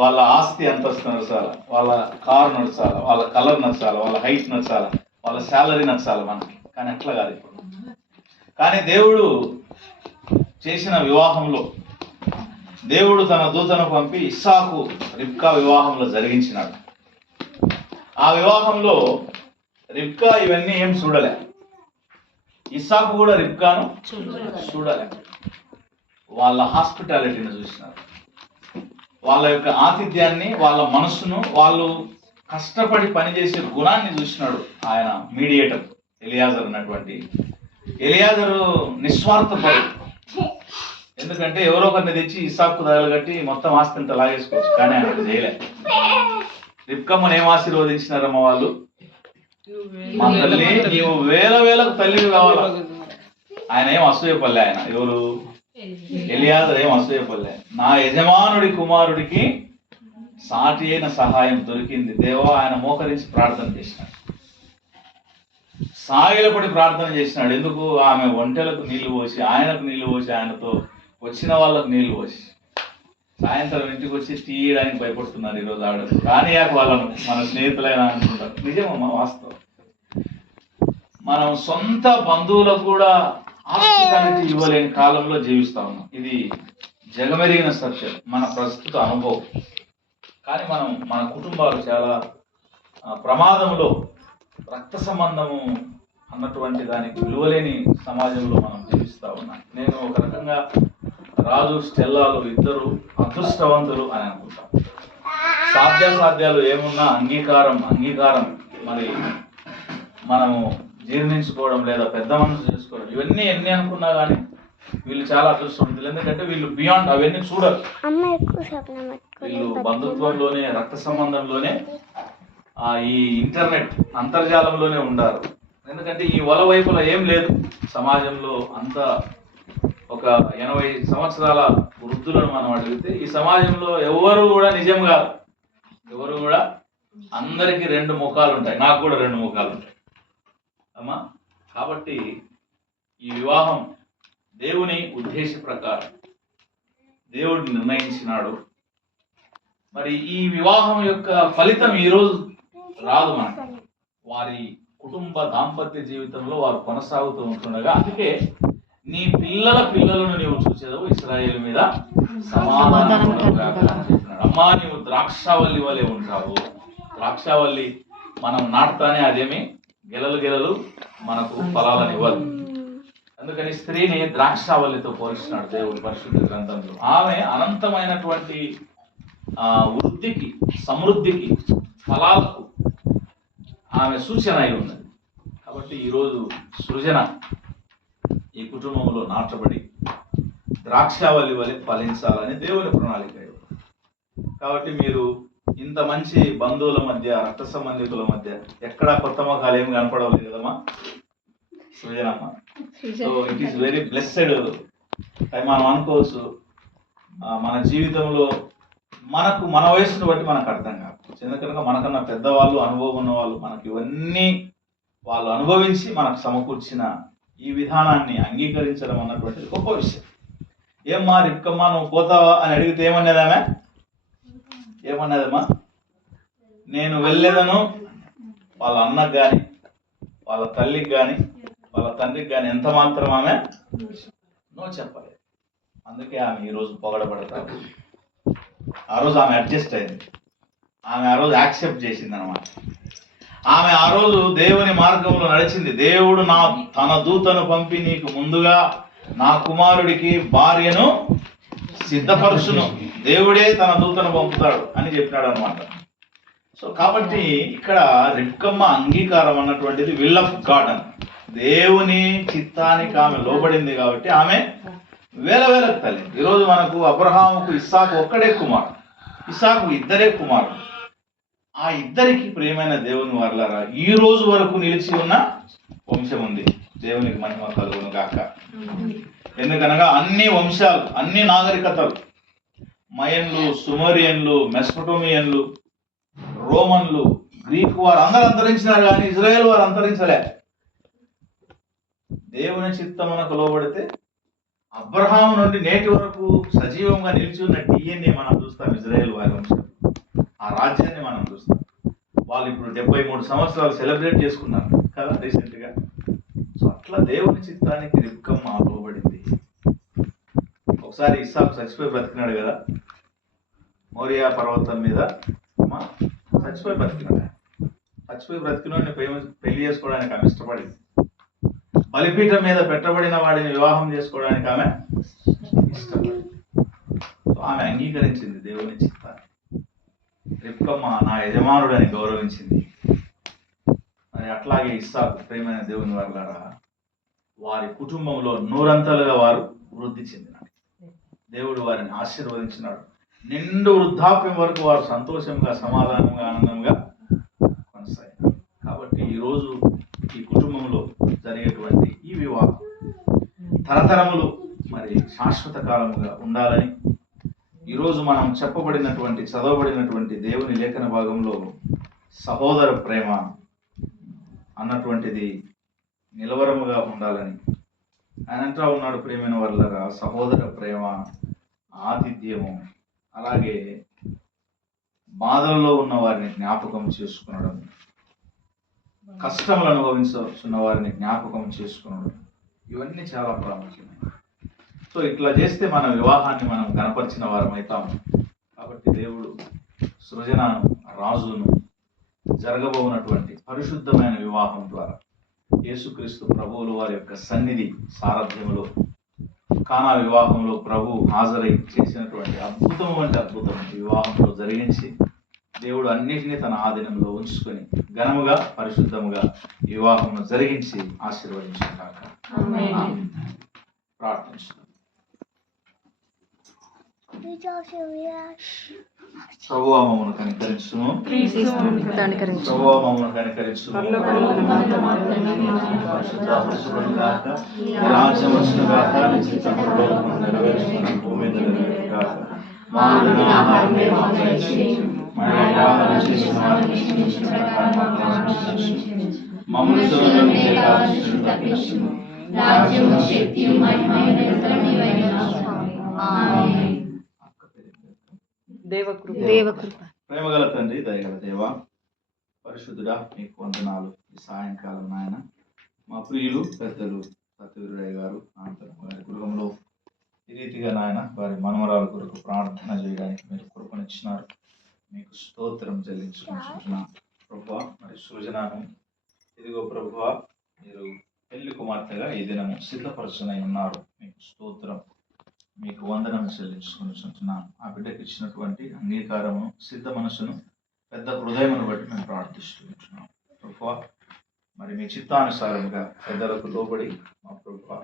వాళ్ళ ఆస్తి అంతస్తు నచ్చాల, వాళ్ళ కారు నచ్చాల, వాళ్ళ కలర్ నచ్చాల, వాళ్ళ హైట్ నచ్చాల, వాళ్ళ శాలరీ నచ్చాల మనకి. కానీ అట్లా కాదు ఇప్పుడు. కానీ దేవుడు చేసిన వివాహంలో దేవుడు తన దూతను పంపి ఇస్సాకు రిబ్కా వివాహంలో జరిగించినాడు. ఆ వివాహంలో రిబ్కా ఇవన్నీ ఏం చూడలే, ఇస్సాకు కూడా రిబ్కాను చూడలే. వాళ్ళ హాస్పిటాలిటీని చూసినారు, వాళ్ళ యొక్క ఆతిథ్యాన్ని, వాళ్ళ మనస్సును, వాళ్ళు కష్టపడి పనిచేసే గుణాన్ని చూసినాడు ఆయన మీడియేటర్ ఎలియాజర్ అన్నటువంటి. ఎలియాజరు నిస్వార్థపడు. ఎందుకంటే ఎవరో ఒకరిని తెచ్చి ఇస్సాకు తగలగట్టి మొత్తం ఆస్తి అంతా లాగేసుకోవచ్చు, కానీ ఆయన అది చేయలే. రిబ్కమ్మను ఏం ఆశీర్వదించినారమ్మ వాళ్ళు? మా తల్లి నీవు వేల వేలకు తల్లివి కావాలా. ఆయన ఏం అసూయపల్లె, ఆయన ఎవరు? ఎలియాజర్ ఏం అసూయపల్లె. నా యజమానుడి కుమారుడికి సాటి అయిన సహాయం దొరికింది దేవా. ఆయన మోకరించి ప్రార్థన చేసినాడు, సాగిలపడి ప్రార్థన చేసినాడు. ఎందుకు? ఆమె ఒంటెలకు నీళ్లు పోసి, ఆయనకు నీళ్లు పోసి, ఆయనతో వచ్చిన వాళ్ళకు నీళ్లు పోసి, సాయంత్రం ఇంటికి వచ్చి తీయడానికి భయపడుతున్నారు ఈరోజు ఆడరు. కానీ వాళ్ళను మన స్నేహితులైనా అనుకుంటారు. నిజమమ్మా, వాస్తవం. మనం సొంత బంధువులకు కూడా హాస్పిటాలిటీ ఇవ్వలేని కాలంలో జీవిస్తా ఉన్నాం. ఇది జగమెరిగిన సత్యం, మన ప్రస్తుత అనుభవం. కానీ మనం మన కుటుంబాలు చాలా ప్రమాదంలో, రక్త సంబంధము అన్నటువంటి దానికి విలువలేని సమాజంలో మనం జీవిస్తా ఉన్నాం. నేను ఒక రకంగా రాజు స్టెల్లాలు ఇద్దరు అదృష్టవంతులు అని అనుకుంటాం. సాధ్యాసాధ్యాలు ఏమున్నా అంగీకారం మరి మనము జీర్ణించుకోవడం లేదా పెద్ద మనసు చేసుకోవడం, ఇవన్నీ ఎన్ని అనుకున్నా కానీ వీళ్ళు చాలా అదృష్టవంతులు. ఎందుకంటే వీళ్ళు బియాండ్ అవన్నీ చూడరు. వీళ్ళు బంధుత్వంలోనే, రక్త సంబంధంలోనే, ఈ ఇంటర్నెట్ అంతర్జాలంలోనే ఉండారు. ఎందుకంటే ఈ వల వైపుల ఏం లేదు సమాజంలో. అంత ఒక 80 సంవత్సరాల వృద్ధులను మనం అడిగితే ఈ సమాజంలో ఎవరు కూడా నిజం కాదు. ఎవరు కూడా, అందరికీ 2 ముఖాలు ఉంటాయి. నాకు కూడా 2 ముఖాలు ఉంటాయి అమ్మా. కాబట్టి ఈ వివాహం దేవుని ఉద్దేశ ప్రకారం దేవుడు నిర్ణయించినాడు. మరి ఈ వివాహం యొక్క ఫలితం ఈరోజు రాదు మనకు. వారి కుటుంబ దాంపత్య జీవితంలో వారు కొనసాగుతూ ఉంటుండగా, అందుకే నీ పిల్లల పిల్లలను నీవు చూసేదవు ఇశ్రాయేలు మీద సమాధానం చెప్పినాడు. అమ్మా, నీవు ద్రాక్షావల్లి వలె ఉంటావు. ద్రాక్షావల్లి మనం నాటుతానే అదేమి గెలలు మనకు ఫలాలను ఇవ్వదు. అందుకని స్త్రీని ద్రాక్షావల్లితో పోల్చినాడు దేవుడు పరిశుద్ధ గ్రంథంలో. ఆమె అనంతమైనటువంటి వృద్ధికి, సమృద్ధికి, ఫలాలకు ఆమె సూచన అయి ఉన్నది. కాబట్టి ఈరోజు సృజన ఈ కుటుంబంలో నాటబడి ద్రాక్షావల్లి వలె ఫలించాలని దేవుని ప్రణాళిక. కాబట్టి మీరు ఇంత మంచి బంధువుల మధ్య, రక్త సంబంధికుల మధ్య ఎక్కడా కొత్త ముఖాలు ఏమి కనపడలేదు కదమ్మా సృజనమ్మ. So it is very blessed. మనం అనుకోవచ్చు మన జీవితంలో మనకు మన వయసును బట్టి మనకు అర్థం కాదు. ఎందుకంటే మనకన్నా పెద్దవాళ్ళు, అనుభవం ఉన్న వాళ్ళు మనకి ఇవన్నీ వాళ్ళు అనుభవించి మనకు సమకూర్చిన ఈ విధానాన్ని అంగీకరించడం అన్నటువంటిది గొప్ప విషయం. ఏమ్మా రిబ్కమ్మా నువ్వు పోతావా అని అడిగితే ఏమన్నదమ్మా? నేను వెళ్ళేదను. వాళ్ళ అన్నకు కానీ, వాళ్ళ తల్లికి కానీ, వాళ్ళ తండ్రికి కానీ ఎంత మాత్రం ఆమె నో చెప్పలేదు. అందుకే ఆమె ఈరోజు పొగడబడతారు. ఆ రోజు ఆమె అడ్జస్ట్ అయింది. ఆమె ఆ రోజు యాక్సెప్ట్ చేసింది అనమాట. ఆమె ఆ రోజు దేవుని మార్గంలో నడిచింది. దేవుడు తన దూతను పంపి నీకు ముందుగా నా కుమారుడికి భార్యను సిద్ధపరుచును, దేవుడే తన దూతను పంపుతాడు అని చెప్పినాడు అనమాట. సో కాబట్టి ఇక్కడ రిబ్కమ్మ అంగీకారం అన్నటువంటిది విల్ ఆఫ్ గాడ్ అని, దేవుని చిత్తానికి ఆమె లోబడింది. కాబట్టి ఆమె వేలకు తల్లి. ఈరోజు మనకు అబ్రహాముకు ఇస్సాకు ఒక్కడే కుమారుడు, ఇస్సాకు ఇద్దరే కుమారుడు. ఆ ఇద్దరికి ప్రియమైన దేవుని వారలారా, ఈ రోజు వరకు నిలిచి ఉన్న వంశం ఉంది. దేవునికి మహిమ కలుగును గాక. ఎందుకనగా అన్ని వంశాలు, అన్ని నాగరికతలు, మయన్లు, సుమరియన్లు, మెస్పటోమియన్లు, రోమన్లు, గ్రీకు వారు అందరూ అంతరించినారు, కానీ ఇజ్రాయేల్ వారు అంతరించలే. దేవుని చిత్తమునకు లోబడితే అబ్రహాము నుండి నేటి వరకు సజీవంగా నిలిచి ఉన్న డిఎన్ఏ మనం చూస్తాం. ఇజ్రాయేల్ వారి వంశం, ఆ రాజ్యాన్ని మనం చూస్తాం. వాళ్ళు ఇప్పుడు 73 సంవత్సరాలు సెలబ్రేట్ చేసుకున్నారు కదా రీసెంట్గా. సో అట్లా దేవుని చిత్తానికి రిబ్కమ్మ లోబడింది. ఒకసారి ఇస్సాకు చచ్చిపోయి బ్రతికినాడు కదా, మోరియా పర్వతం మీద చచ్చిపోయి బ్రతికినాడు. చచ్చిపోయి బ్రతికినోడిని పెళ్లి చేసుకోవడానికి ఆమె ఇష్టపడింది. బలిపీఠం మీద పెట్టబడిన వాడిని వివాహం చేసుకోవడానికి ఆమె ఇష్టపడింది. సో ఆమె అంగీకరించింది దేవుని చిత్తాన్ని. రిబ్కమ్మ నా యజమానుడు అని గౌరవించింది. మరి అట్లాగే ఇస్సాకు ప్రేమైన దేవుని వారులారా, వారి కుటుంబంలో నూరంతలుగా వారు వృద్ధి చెందినారు. దేవుడు వారిని ఆశీర్వదించినాడు. నిండు వృద్ధాప్యం వరకు వారు సంతోషంగా, సమాధానంగా, ఆనందంగా కొనసాగినారు. కాబట్టి ఈరోజు ఈ కుటుంబంలో జరిగేటువంటి ఈ వివాహం తరతరములు మరి శాశ్వత కాలముగా ఉండాలని ఈరోజు మనం చదవబడినటువంటి దేవుని లేఖన భాగంలో సహోదర ప్రేమ అన్నటువంటిది నిలవరముగా ఉండాలని ఆయన అంటా ఉన్నాడు. ప్రేమైన వాళ్ళరా, సహోదర ప్రేమ, ఆతిథ్యము, అలాగే బాధలలో ఉన్న వారిని జ్ఞాపకం చేసుకునడం, కష్టములు అనుభవించున్న వారిని జ్ఞాపకం చేసుకునడం, ఇవన్నీ చాలా ప్రాముఖ్యమైనవి. సో ఇట్లా చేస్తే మన వివాహాన్ని మనం కనపరిచిన వారం అవుతాము. కాబట్టి దేవుడు సృజనను, రాజును జరగబోనటువంటి పరిశుద్ధమైన వివాహం ద్వారా యేసుక్రీస్తు ప్రభువులు వారి యొక్క సన్నిధి సారథ్యములో కానా వివాహంలో ప్రభు హాజరై చేసినటువంటి అద్భుతం వివాహంలో జరిగించి దేవుడు అన్నిటినీ తన ఆధీనంలో ఉంచుకొని ఘనముగా, పరిశుద్ధముగా వివాహమును జరిగించి ఆశీర్వదించుగాక. ప్రార్థించుదాం. ప్రభువా మమ్మల్ని కనికరించుము. ప్రభువా మమ్మల్ని కనికరించుము. రాజ్యం వచ్చునుగాక, నెరవేర్చుకున్న భూమి మీద నెరవేరుగాక. మానవుని ఆహారమే మాకు దయచేయము. మమ్మల్ని శోధనలోకి తప్పించుము. రాజ్యము, శక్తియు, మహిమయు నిరంతరము నీవైన ఆమేన్. ప్రేమగల తండ్రి, దయగల దేవా, పరిశుద్ధుడా, మీకు వందనాలు. ఈ సాయంకాలం నాయన మా ప్రియులు పెద్దలు సత్యవీరుడయ్య గారు గారి గృహంలో ఈ రీతిగా నాయన వారి మనవరాల కొరకు ప్రార్థన చేయడానికి మీరు కృపనిచ్చినారు. మీకు స్తోత్రం చెల్లించుకుంటున్నాను ప్రభువా. మరి సృజనను ఇదిగో ప్రభువా, మీరు పెళ్లి కుమార్తెగా ఈ దినము సిద్ధపరచునై ఉన్నారు. మీకు స్తోత్రం, మీకు వందనం చెల్లించుకుంటున్నాను. ఆ బిడ్డకి ఇచ్చినటువంటి అంగీకారము, సిద్ధ మనసును, పెద్ద హృదయమును బట్టి మేము ప్రార్థిస్తున్నాం ప్రభువా. మరి మీ చిత్తానుసారంగా పెద్దలకు లోబడి మా ప్రభువా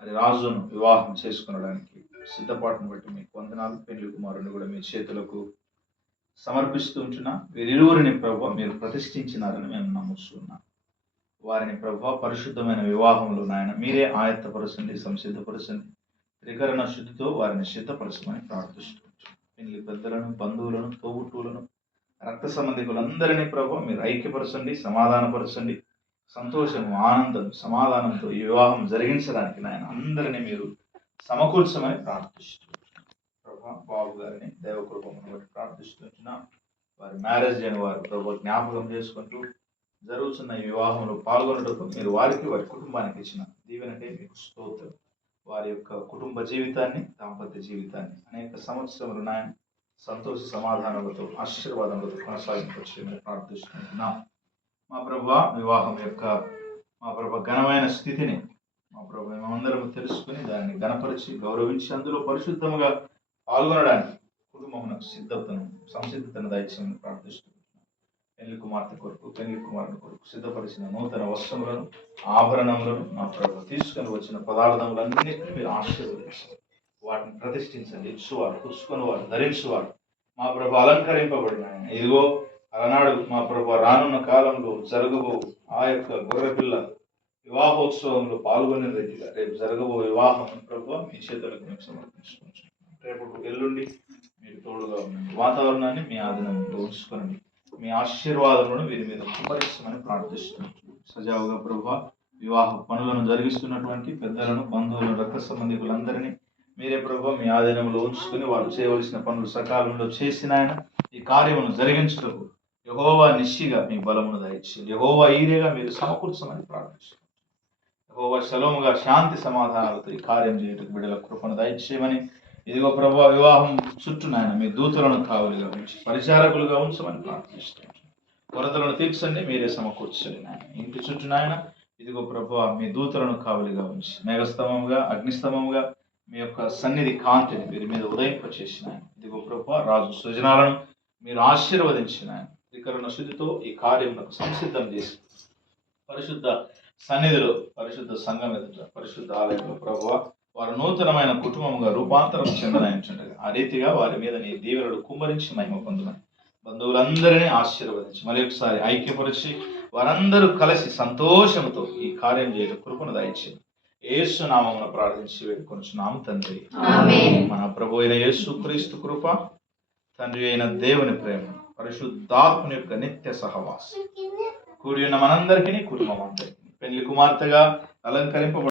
మరి రాజును వివాహం చేసుకునడానికి సిద్ధపాటును బట్టి మీకు వందనాలు. పెళ్లి కుమారుని కూడా మీ చేతులకు సమర్పిస్తూ ఉంటున్నా. వీరిరువురిని ప్రభువా మీరు ప్రతిష్ఠించినారని మేము నమ్ముతున్నాం. వారిని ప్రభువా పరిశుద్ధమైన వివాహంలో నాయన మీరే ఆయత్తపరచండి, సంసిద్ధపరచండి. త్రికరణ శుద్ధితో వారిని సిద్ధపరచమని ప్రార్థిస్తుంటాం. పెళ్లి పెద్దలను, బంధువులను, తోబుట్టువులను, రక్త సంబంధికులందరినీ ప్రభువా మీరు ఐక్యపరచండి, సమాధానపరచండి. సంతోషము, ఆనందం, సమాధానంతో ఈ వివాహం జరిగించడానికి నాయన అందరినీ మీరు సమకూర్చమని ప్రార్థిస్తున్నాం ప్రభా. బాబు గారిని దైవకృపను బట్టి ప్రార్థిస్తున్నాం. వారి మ్యారేజ్ అయిన వారు ప్రభు జ్ఞాపకం చేసుకుంటూ జరుగుతున్న ఈ వివాహంలో పాల్గొనటకు మీరు వారికి, వారి కుటుంబానికి ఇచ్చిన దీవెనకే మీకు స్తోత్రం. వారి యొక్క కుటుంబ జీవితాన్ని, దాంపత్య జీవితాన్ని అనేక సంవత్సరములు నాయన సంతోష సమాధానాలతో, ఆశీర్వాదములతో కొనసాగించమని ప్రార్థిస్తున్నాం. మా ప్రభువా వివాహం యొక్క మా ప్రభు ఘనమైన స్థితిని మా ప్రభు మేమందరం తెలుసుకుని దాన్ని ఘనపరిచి గౌరవించి అందులో పరిశుద్ధముగా పాల్గొనడానికి కుటుంబమునకు సంసిద్ధతను దయచేయమని ప్రార్థిస్తున్నాం. పెళ్లి కుమార్తె కొరకు, పెళ్లి కుమారుని కొరకు సిద్ధపరిచిన నూతన వస్త్రములను, ఆభరణములను మా ప్రభు తీసుకొని వచ్చిన పదార్థములన్నింటినీ మీరు ఆశీర్వదించండి. వాటిని ప్రతిష్ఠించండి. ఇచ్చువారు, పుచ్చుకొని వారు, ధరించువారు మా ప్రభు అలంకరింపబడిన ఆయన ఇదిగో అలనాడు మా ప్రభు రానున్న కాలంలో జరగబో ఆ యొక్క గొర్రెపిల్ల వివాహోత్సవంలో పాల్గొనే రీతిగా రేపు జరగబో వివాహం ప్రభు మీ చేతులకు మేము సమర్పించుకుంటున్నాం. రేపు ఎల్లుండి మీరు తోడుగా ఉండండి. వాతావరణాన్ని మీ ఆధీనంలో ఉంచుకోండి. మీ ఆశీర్వాదములను వీరి మీద కుమరించమని ప్రార్థిస్తున్నాం. సజావుగా ప్రభు వివాహ పనులను జరిగిస్తున్నటువంటి పెద్దలను, బంధువులను, రక్త సంబంధికులందరినీ మీరే ప్రభు మీ ఆధీనంలో ఉంచుకుని వారు చేయవలసిన పనులు సకాలంలో చేసిన ఆయన ఈ కార్యమును జరిగించుటకు యెహోవా నిశ్చిగా మీ బలమును దయచేయండి. యెహోవా ఈరేగా మీరు సమకూర్చమని ప్రార్థిస్తున్నాం. యెహోవా షలోముగా శాంతి సమాధానాలతో ఈ కార్యం చేయటకు బిడ్డల కృపను దయచేయమని, ఇదిగో ప్రభు వివాహం చుట్టూ నాయన మీ దూతలను కావలిగా ఉంచి పరిచారకులుగా ఉంచమని ప్రార్థిస్తున్నాం. కొరతలను తీర్చండి, మీరే సమకూర్చండి నాయన. ఇంటి చుట్టూ నాయన ఇదిగో ప్రభు మీ దూతలను కావలిగా ఉంచి మేఘస్తంభముగా, అగ్నిస్తంభముగా మీ యొక్క సన్నిధి కాంతిని వీరి మీద ఉదయింపచేసిన ఆయన. ఇదిగో ప్రభు రాజు సృజనాలను మీరు ఆశీర్వదించిన ఆయన. త్రికరణ శుద్ధితో ఈ కార్యములకు సంసిద్ధం చేసి పరిశుద్ధ సన్నిధిలో, పరిశుద్ధ సంఘం ఎదుట, పరిశుద్ధ ఆలయంలో ప్రభు వారు నూతనమైన కుటుంబముగా రూపాంతరం చెందనాయించండి. ఆ రీతిగా వారి మీద నీ దీవెనలు కుమ్మరించి మహిమ పొందుమని, బంధువులందరినీ ఆశీర్వదించి మళ్ళీ ఒకసారి ఐక్యపరిచి వారందరూ కలిసి సంతోషంతో ఈ కార్యం చేయడం కృపను దయచేయండి. యేసు నామమున ప్రార్థించి వేడుకొనుచున్నాము తండ్రి. మన ప్రభు అయిన యేసు క్రీస్తు కృప, తండ్రి అయిన దేవుని ప్రేమ, పరిశుద్ధాత్మని యొక్క నిత్య సహవాసం కూడి ఉన్న మనందరికీ, కుటుంబం అందరికీ పెళ్లి కుమార్తెగా అలంకరింపబడి